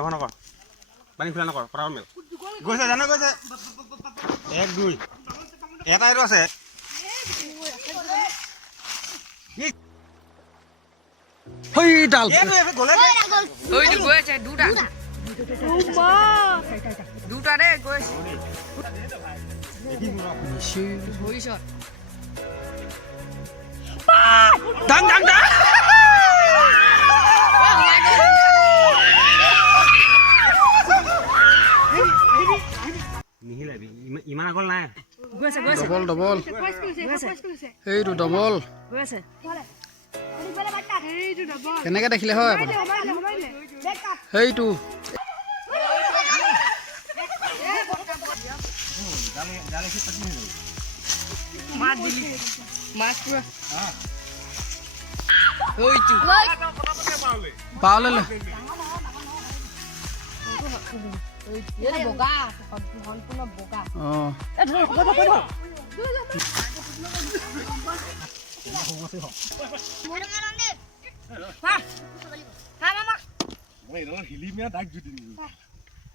এখন নকৰ পানী খোলা নকৰ পটাপট মেল গৈছে জানো গৈছে 1 2 এটা এইটো আছে হই ডাল এইটো গলে ওই তো গৈছে দুটা দুটা রে গৈছে ভৰিছত ডাং ডাং ডাং নিহিলাবি ইমান আগল নাই গৈছে গৈছে ডবল ডবল এইটো ডবল গৈছে কেনেকে দেখিলে হয় আপুনি সেইটো মাছ দিলি মাছ পুৰা ওই তো পাওলে এই বগা সম্পূৰ্ণ বগা অ হা হা মামা মই এডাল হিলি মিয়া ডাক জুতি দিম